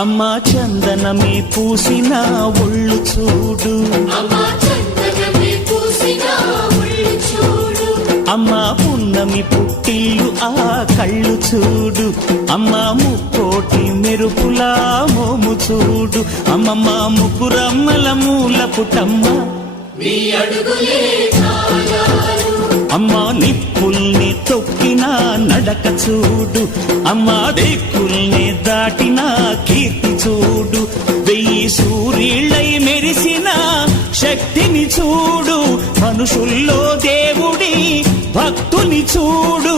అమ్మా చందనమే పూసిన ఒళ్ళు చూడు, అమ్మా పున్నమి పుట్టిల్లు ఆ కళ్ళు చూడు, అమ్మా ముక్కోటి మెరుపులా మోము చూడు, అమ్మమ్మ ముగ్గురమ్మల మూల పుటమ్మ అమ్మా నిప్పుల్ని తొక్కిన నడక చూడు, అమ్మా దిక్కుల్ని దాటిన కీర్తి చూడు, 1000 సూర్యుళ్ళై మెరిసిన శక్తిని చూడు, మనుషుల్లో దేవుడి భక్తుని చూడు.